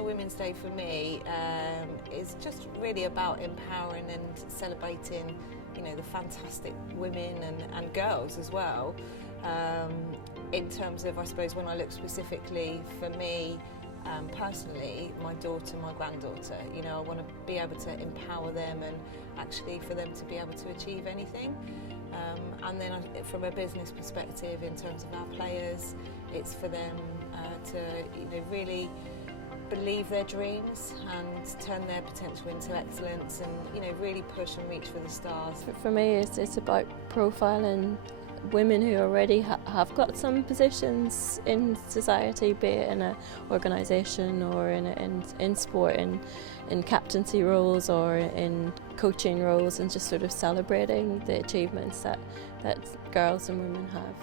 International Women's Day for me is just really about empowering and celebrating, you know, the fantastic women and girls as well. In terms of, I suppose, when I look specifically for me personally, my daughter, my granddaughter, you know, I want to be able to empower them and actually for them to be able to achieve anything. And then from a business perspective, in terms of our players, it's for them to, you know, really believe their dreams and turn their potential into excellence, and, you know, really push and reach for the stars. For me, it's about profiling women who already have got some positions in society, be it in an organisation or in sport, in captaincy roles or in coaching roles, and just sort of celebrating the achievements that girls and women have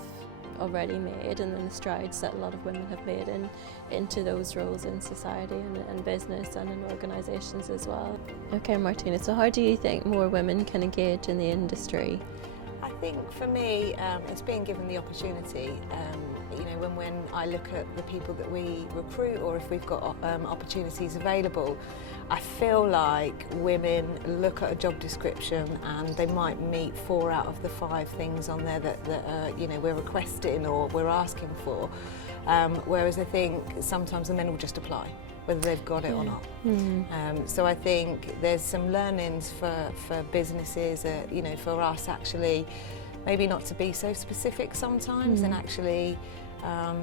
already made, and then the strides that a lot of women have made into those roles in society and business and in organisations as well. Okay, Martina, so how do you think more women can engage in the industry? I think for me, it's being given the opportunity. You know, when I look at the people that we recruit, or if we've got opportunities available, I feel like women look at a job description and they might meet 4 out of the 5 things on there that you know, we're requesting or we're asking for. Whereas I think sometimes the men will just apply, whether they've got it or not. So I think there's some learnings for businesses, you know, for us actually, maybe not to be so specific sometimes, and actually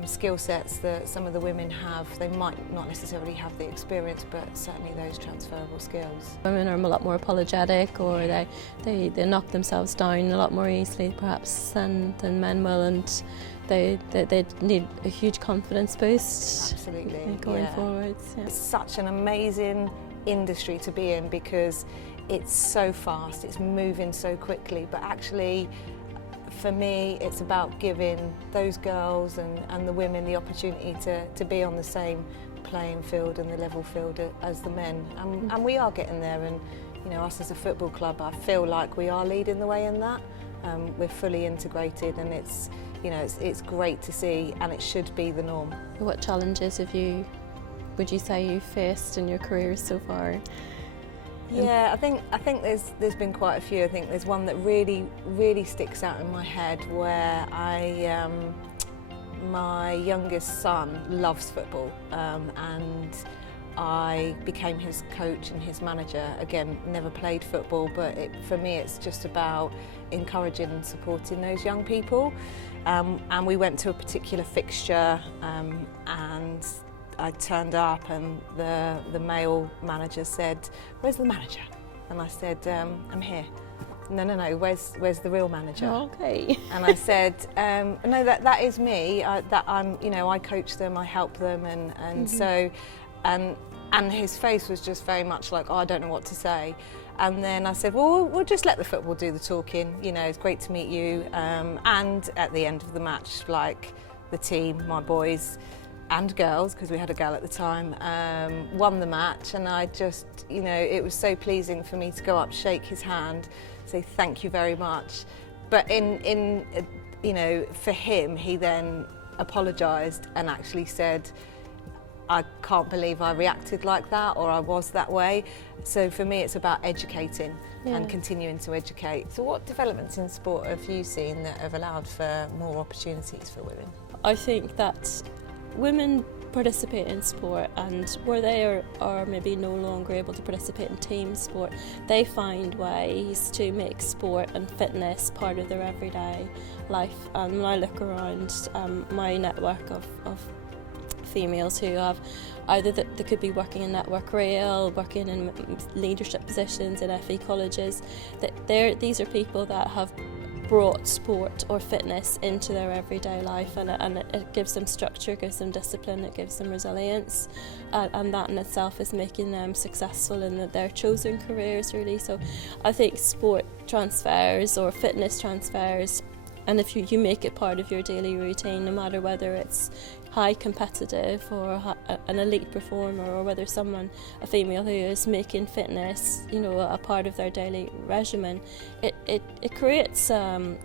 skill sets that some of the women have, they might not necessarily have the experience, but certainly those transferable skills. Women are a lot more apologetic, or they knock themselves down a lot more easily perhaps than men will, and they need a huge confidence boost. Absolutely, going forwards. Yeah. It's such an amazing industry to be in because it's so fast, it's moving so quickly, but actually for me it's about giving those girls and the women the opportunity to be on the same playing field and the level field as the men, and we are getting there, and you know, us as a football club, I feel like we are leading the way in that. We're fully integrated, and it's, you know, it's great to see, and it should be the norm. What challenges would you say you've faced in your career so far? Yeah, I think there's been quite a few. I think there's one that really sticks out in my head, where my youngest son loves football, and I became his coach and his manager. Again, never played football, but for me it's just about encouraging and supporting those young people. And we went to a particular fixture, and I turned up, and the male manager said, "Where's the manager?" And I said, "I'm here." No, where's the real manager? Okay. And I said, no, that is me. You know, I coach them, I help them, and so, and his face was just very much like, oh, I don't know what to say. And then I said, well, we'll just let the football do the talking. You know, it's great to meet you. And at the end of the match, like, the team, my boys and girls, because we had a girl at the time, won the match, and I just, you know, it was so pleasing for me to go up, shake his hand, say thank you very much. But in you know, for him, he then apologised and actually said, I can't believe I reacted like that, or I was that way. So for me it's about educating and continuing to educate. So what developments in sport have you seen that have allowed for more opportunities for women? I think that women participate in sport, and where they are maybe no longer able to participate in team sport, they find ways to make sport and fitness part of their everyday life. And when I look around my network of females who have either they could be working in Network Rail, working in leadership positions in FE colleges, these are people that have brought sport or fitness into their everyday life, and it gives them structure, gives them discipline, it gives them resilience, and that in itself is making them successful in their chosen careers, really. So I think sport transfers or fitness transfers, and if you make it part of your daily routine, no matter whether it's high competitive or an elite performer, or whether a female who is making fitness, you know, a part of their daily regimen, it creates a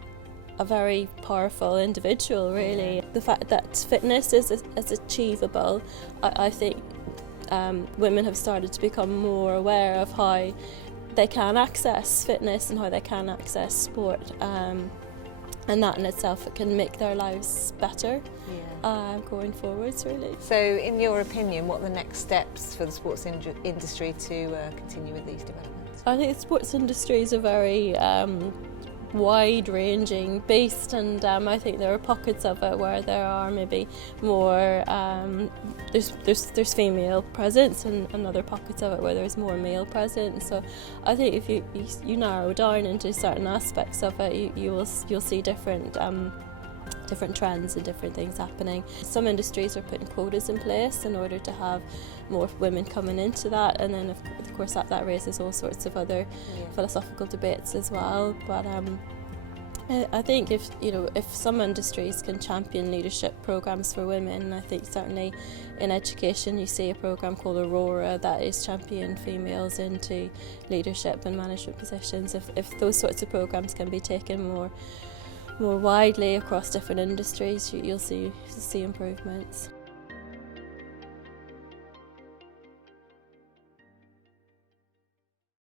very powerful individual, really. The fact that fitness is achievable, I think women have started to become more aware of how they can access fitness and how they can access sport, and that in itself it can make their lives better going forwards, really. So in your opinion, what are the next steps for the sports industry to continue with these developments? I think the sports industry is a very wide-ranging beast, and I think there are pockets of it where there are maybe more there's female presence, and other pockets of it where there's more male presence. So I think if you narrow down into certain aspects of it, you'll see different trends and different things happening. Some industries are putting quotas in place in order to have more women coming into that, and then of course that raises all sorts of other philosophical debates as well. But I think if some industries can champion leadership programs for women, I think certainly in education you see a program called Aurora that is championing females into leadership and management positions. If those sorts of programs can be taken more widely across different industries, you'll see improvements.